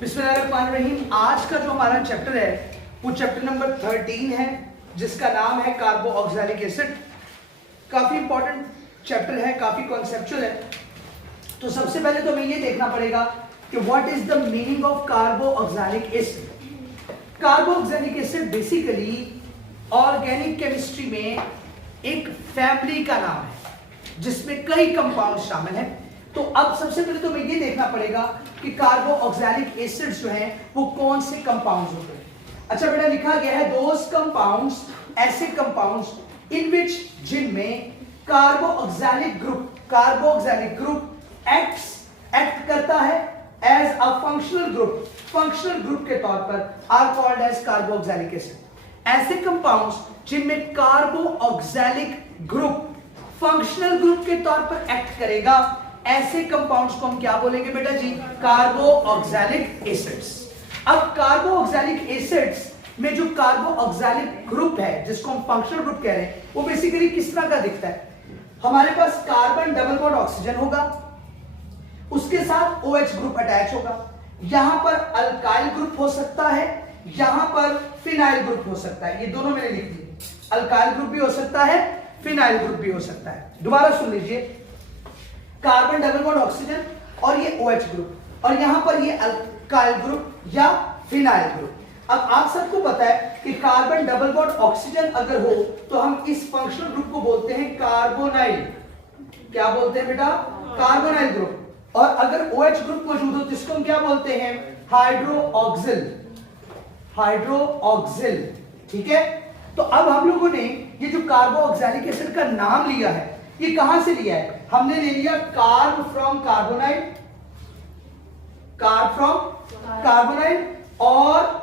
बिस्मिल्लाहिर्रहमानिर्रहीम। आज का जो हमारा चैप्टर है वो चैप्टर नंबर 13 है, जिसका नाम है कार्बो ऑक्सैलिक एसिड। काफी इंपॉर्टेंट चैप्टर है, काफी कॉन्सेप्चुअल है। तो सबसे पहले तो हमें ये देखना पड़ेगा कि what is the meaning of carboxylic acid. कार्बो oxalic acid basically organic chemistry में एक फैमिली का नाम है जिसमें कई कंपाउंड शामिल हैं। तो अब सबसे पहले तो हमें ये देखना पड़ेगा कि कार्बो ऑक्सैलिक एसिड्स जो हैं वो कौन से कंपाउंड्स होते हैं। अच्छा बेटा, लिखा गया है दोस कंपाउंड्स, ऐसे कंपाउंड्स इन विच, जिनमें कार्बो ऑक्सैलिक ग्रुप एक्ट करता है एज अ फंक्शनल ग्रुप के तौर पर are called as carboxylic acid. ऐसे कंपाउंड्स जिनमें carboxylic group functional group के तौर पर एक्ट करेगा, ऐसे कंपाउंड्स को हम क्या बोलेंगे बेटा जी? कार्बो ऑक्सैलिक एसिड्स। अब कार्बो ऑक्सैलिक एसिड्स में जो कार्बो ऑक्सैलिक ग्रुप है जिसको हम फंक्शनल ग्रुप कह रहे हैं, वो बेसिकली किस तरह का दिखता है? हमारे पास कार्बन डबल बॉन्ड ऑक्सीजन होगा, उसके साथ OH ग्रुप अटैच होगा। यहां पर अल्काइल ग्रुप हो सकता है, यहां पर फिनाइल ग्रुप हो सकता है। ये दोनों मैंने लिख दिए, अल्काइल ग्रुप भी हो सकता है, फिनाइल ग्रुप भी हो सकता है। दोबारा सुन लीजिए, कार्बन डबल बॉन्ड ऑक्सीजन और ये OH ग्रुप, और यहां पर ये अल्काइल ग्रुप या फिनाइल ग्रुप। अब आप सबको पता है कि कार्बन डबल बॉन्ड ऑक्सीजन अगर हो तो हम इस फंक्शनल ग्रुप को बोलते हैं कार्बोनाइल। क्या बोलते हैं बेटा? Carbonyl group. और अगर OH ग्रुप मौजूद हो तो इसको हम क्या बोलते हैं? हाइड्रोऑक्सिल। ठीक है। तो अब हम लोगों ने ये जो कार्बो ऑक्सैलिक एसिड का नाम लिया है, ये कहां से लिया है? हमने ले लिया कार्ब फ्रॉम कार्बोनाइल, और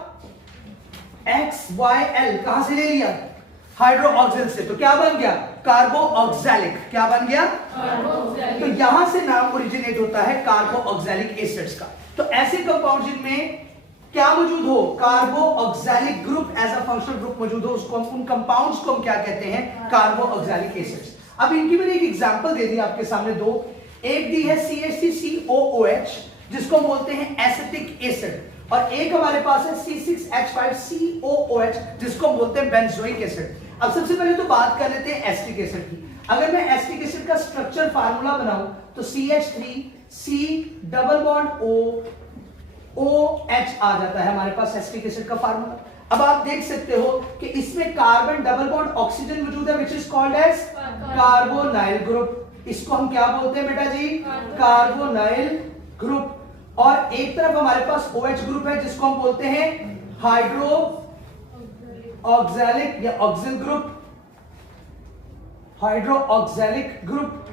XYL कहां से ले लिया? हाइड्रोऑक्सिल से। तो क्या बन गया? कार्बो ऑक्सैलिक। क्या बन गया? तो यहां से नाम ओरिजिनेट होता है कार्बो ऑक्सैलिक एसिड्स का। तो ऐसे कंपाउंड जिनमें क्या मौजूद हो? Carboxylic group as a functional group मौजूद हो, उसको उन कंपाउंड्स को हम क्या कहते हैं? कार्बो ऑक्सैलिक एसिड्स। अब इनकी मैंने एक एग्जांपल दे दी आपके सामने दो। एक दी है CH3COOH जिसको हम बोलते हैं एसिटिक एसिड, और एक हमारे पास है C6H5COOH जिसको हम बोलते हैं बेंजोइक एसिड। अब सबसे पहले तो बात कर लेते हैं एसिटिक एसिड की। अगर मैं एसिटिक एसिड का स्ट्रक्चर फार्मूला बनाऊं तो CH3C डबल बॉन्ड OH आ जाता है हमारे पास एसिटिक एसिड का फार्मूला। अब आप देख सकते हो कि इसमें कार्बन डबल बॉन्ड ऑक्सीजन मौजूद है which is called as carbonyl group. इसको हम क्या बोलते हैं बेटा जी? Carbonyl group. और एक तरफ हमारे पास OH ग्रुप है जिसको हम बोलते हैं हाइड्रो ऑक्सैलिक या ऑक्सिल ग्रुप, हाइड्रोऑक्सैलिक ग्रुप।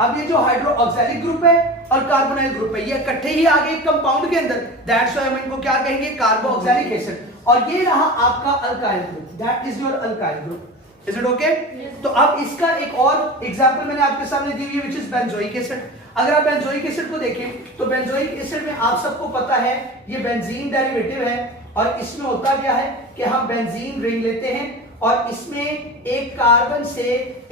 अब ये जो हाइड्रोऑक्सैलिक ग्रुप है और कार्बोनाइल ग्रुप है, ये इकट्ठे ही आ गए कंपाउंड के अंदर, दैट्स व्हाई हम इनको क्या कहेंगे? कार्बो ऑक्सैलिक एसिड। और ये रहा आपका alkyl group, that is your alkyl group. Is it okay? तो अब इसका एक और एग्जांपल मैंने आपके सामने दी हुई है विच इज बेंजोइक एसिड। अगर आप बेंजोइक एसिड को देखें तो बेंजोइक एसिड में आप सबको पता है ये बेंजीन डेरिवेटिव है, और इसमें होता क्या है कि हम बेंजीन रिंग लेते हैं और इसमें एक कार्बन से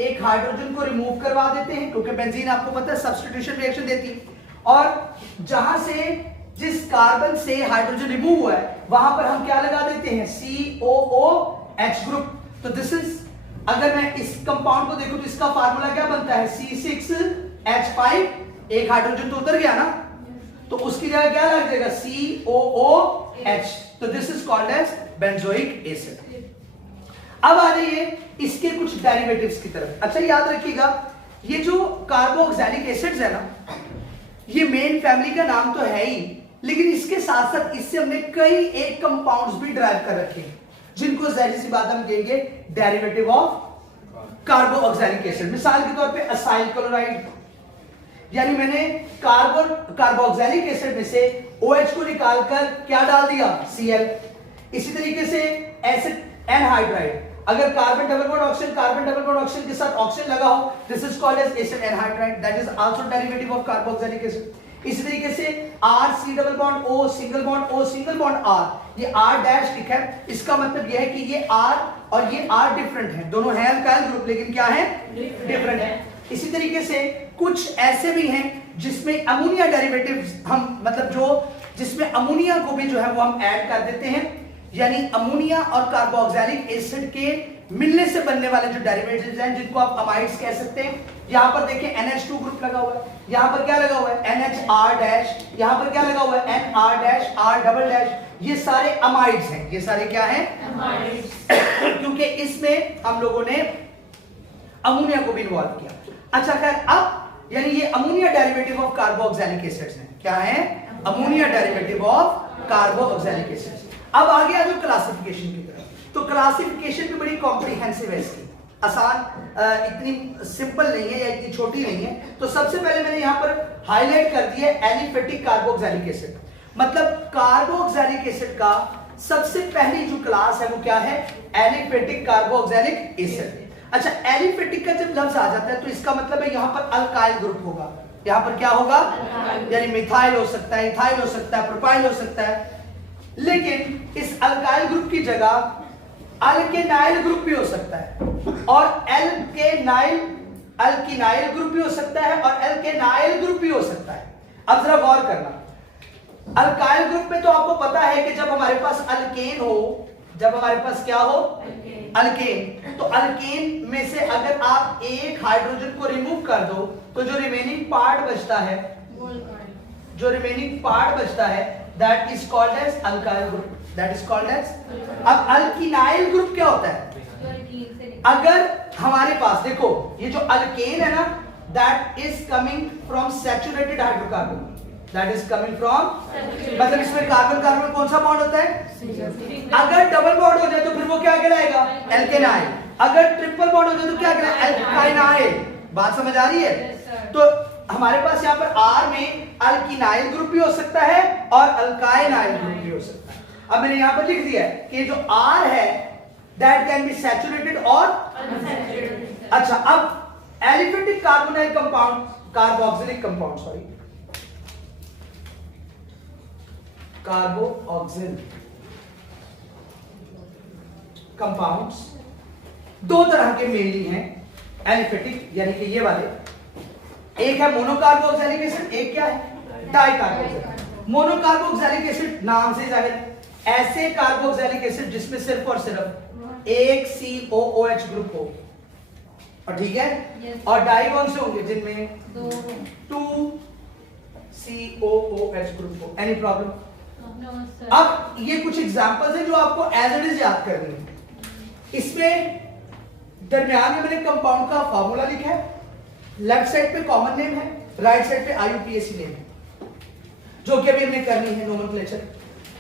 एक हाइड्रोजन को रिमूव करवा देते हैं, क्योंकि बेंजीन आपको पता है सब्स्टिट्यूशन रिएक्शन देती है। और जहां से जिस कार्बन से हाइड्रोजन रिमूव हुआ है वहां पर हम क्या लगा देते हैं? COOH group. तो दिस इज, अगर मैं इस कंपाउंड को देखूं तो इसका फार्मूला क्या बनता है? C6H5, एक हाइड्रोजन तो उतर गया ना, तो उसकी जगह क्या लग जाएगा? COOH। तो this is called as benzoic acid. अब आ जाइए इसके कुछ डेरिवेटिव्स की तरफ। अच्छा याद रखिएगा, ये जो कार्बो ऑक्सैलिक एसिड्स है ना, ये मेन फैमिली का नाम तो है ही, लेकिन इसके साथ साथ इससे हमने कई एक कंपाउंड्स भी ड्राइव कर रखे हैं जिनको जाहिर सी बात हम कहेंगे derivative of carboxylic acid. मिसाल के तौर पे असाइल क्लोराइड, यानी मैंने कार्बो ऑक्सैलिक एसिड में से OH को निकालकर क्या डाल दिया? Cl। इसी तरीके से एसिड एनहाइड्राइड, अगर कार्बन डबल बॉन्ड ऑक्सीजन के साथ ऑक्सीजन लगा हो, this is called as acid anhydride, that is also derivative of carboxylic acid. इसी तरीके से RC double bond O single bond R, ये R डैश लिखा है, इसका मतलब यह है कि ये R और ये R डिफरेंट है, दोनों है अल्काइल ग्रुप लेकिन क्या है? डिफरेंट है। इसी तरीके से कुछ ऐसे भी हैं जिसमें अमोनिया डेरिवेटिव्स हम मतलब जो जिसमें अमोनिया को भी जो है वो हम ऐड कर देते हैं, यानी अमोनिया और कार्बोक्सिलिक एसिड के मिलने से बनने वाले जो डेरिवेटिव्स हैं जिनको आप अमाइड्स कह सकते हैं। यहां पर देखिए NH2 ग्रुप लगा हुआ है, यहां पर क्या लगा हुआ है NHR डैश, यहां पर क्या लगा हुआ है NR dash, R double dash, ये सारे अमाइड्स हैं। ये सारे क्या हैं? अमाइड्स। क्योंकि इसमें हम लोगों ने अमोनिया को भी इन्वॉल्व किया। अच्छा खैर, अब यानी ये ammonia derivative of carboxylic acids हैं। क्या है? Ammonia derivative of carboxylic acids. अब आगे आ जाओ क्लासिफिकेशन की तरफ। तो क्लासिफिकेशन भी बड़ी कॉम्प्रिहेंसिव है इसकी, आसान, इतनी सिंपल नहीं है या इतनी छोटी नहीं है। तो सबसे पहले मैंने यहां पर हाईलाइट कर दिया एलिफेटिक कार्बोक्सिलिक एसिड, मतलब कार्बोक्सिलिक एसिड का सबसे पहली जो क्लास है वो क्या है? Aliphatic carboxylic acid. अच्छा, एलिफेटिक का जब लफ्ज आ जाता है तो इसका मतलब है यहां पर अल्काइल ग्रुप होगा। यहां पर क्या होगा? यानी मिथाइल हो सकता है, इथाइल हो सकता है, प्रोपाइल हो सकता है। लेकिन इस अल्काइल ग्रुप की जगह अल्केनाइल ग्रुप भी हो सकता है, और अल्किनाइल ग्रुप भी हो सकता है, और अल्केनाइल ग्रुप भी हो सकता है। अब जरा गौर करना, अल्काइल ग्रुप में तो आपको पता है कि जब हमारे पास अल्केन हो, जब हमारे पास क्या हो? अल्केन। तो अल्केन में से अगर आप एक हाइड्रोजन को रिमूव कर दो तो जो रिमेनिंग पार्ट बचता है, that is called as alkyl group, that is called as. अब अल्किनाइल ग्रुप क्या होता है? अगर हमारे पास देखो ये जो अल्केन है ना, that is coming from saturated hydrocarbon, that is coming from, मतलब इसमें कार्बन कार्बन कौन सा बॉन्ड होता है? अगर डबल बॉन्ड हो जाए तो फिर वो क्या कहलाएगा? एल्केनाइल। अगर ट्रिपल बॉन्ड हो जाए तो क्या कहलाएगा? एल्काइनाइल। बात समझ आ रही है? तो हमारे पास यहाँ पर R में अल्किनाइल ग्रुप भी हो सकता है और अल्काइनाइल ग्रुप भी हो सकता है। अब मैंने यहाँ पर लिख दिया है कि जो R है दैट कैन बी सैचुरेटेड और अनसैचुरेटेड। अच्छा, अब aliphatic carbonyl compound, carboxylic compound, sorry, carboxyl compounds दो तरह के मेनली हैं एलिफेटिक, यानी कि ये वाले, एक है मोनोकार्बोक्सिलिक एसिड, एक क्या है? डाइकार्बोक्सिलिक। मोनोकार्बोक्सिलिक एसिड नाम से जाहिर है, ऐसे कार्बोक्सिलिक एसिड जिसमें सिर्फ और सिर्फ एक COOH ग्रुप हो, और ठीक है, और डाई कौन से होंगे? जिनमें 2 COOH ग्रुप हो। Any problem? अब ये कुछ एग्जांपल्स हैं जो आपको एज इट इज याद करनी है। इसमें दरमियान में मैंने कंपाउंड का फार्मूला लिखा है, लेफ्ट साइड पे कॉमन नेम है, राइट साइड पे IUPAC नेम है, जो कि अभी हमने करनी है नोमेनक्लेचर।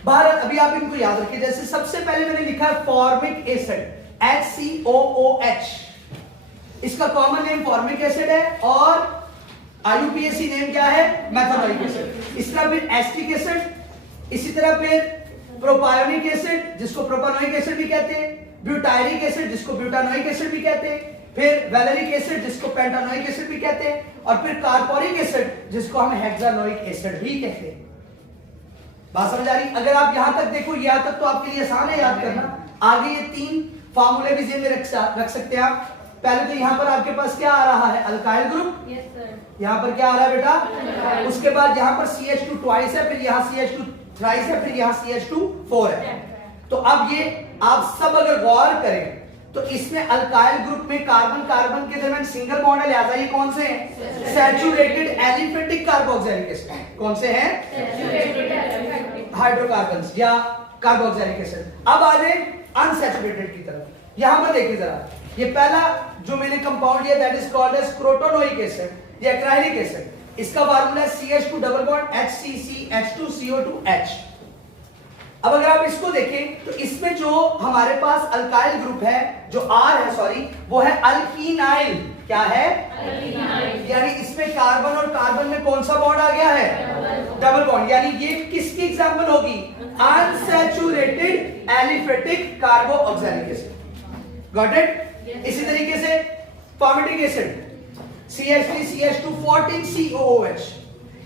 बाहर अभी आप इनको याद रखिए। जैसे सबसे पहले मैंने लिखा है फॉर्मिक एसिड, HCOOH, इसका कॉमन नेम फॉर्मिक एसिड है और IUPAC नेम क्या है? Methanoic acid. इस तरह फिर एस्टिक एसिड, इसी तरह फिर प्रोपायोनिक एसिड जिसको प्रोपानोइक एसिड भी कहते हैं, ब्यूटायरिक एसिड जिसको ब्यूटानोइक एसिड भी कहते हैं, फिर वैलेरिक एसिड जिसको पेंटानोइक एसिड भी कहते हैं, और फिर कार्बोनिक एसिड जिसको हम हेक्सानोइक एसिड भी कहते हैं। बात समझ आ रही? अगर आप यहां तक देखो, यहां तक तो आपके लिए आसान है याद करना। आगे ये 3 फार्मूले भी जेब में रख सकते हैं आप। पहले तो यहां पर आपके पास क्या आ रहा है? Alkyl group. Yes sir. यहां पर क्या आ रहा है बेटा? उसके बाद यहां पर CH2 ट्वाइस है, फिर यहां CH2 थ्राइस है, फिर यहां CH2 4 है। तो अब ये आप सब अगर गौर करें तो इसमें अल्काइल ग्रुप में कार्बन कार्बन के दरमियान सिंगल बॉन्ड है, लिहाजा ये कौन से हैं? Saturated aliphatic carboxylic acid. कौन से हैं? सैचुरेटेड हाइड्रोकार्बन्स या कार्बोक्सिलिक एसिड। अब आ जाए अनसैचुरेटेड की तरफ। यहां पर देखिए जरा, ये पहला जो मैंने कंपाउंड लिया that is called as crotonic acid या एक्राइलिक एसिड। इसका फार्मूला है CH2 डबल बॉन्ड HCCH2CO2H। अब अगर आप इसको देखें तो इसमें जो हमारे पास अल्काइल ग्रुप है, जो R है, सॉरी, वो है अल्कीनाइल। क्या है? अल्कीनाइल। यानी इसमें कार्बन और कार्बन में कौन सा बॉन्ड आ गया है? Double bond. यानी ये किसकी एग्जांपल होगी? Unsaturated aliphatic carboxylic acid. Got it? इसी तरीके से फॉर्मेटिक एसिड CH3CH2 14COOH,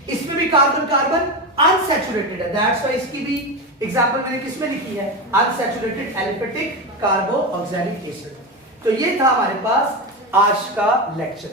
इसमें भी कार्बन कार्बन अनसैचुरेटेड है, दैट्स व्हाई इसकी भी एग्जांपल मैंने किसमें लिखी है? Unsaturated aliphatic carboxylic acid. तो ये था हमारे पास आज का लेक्चर।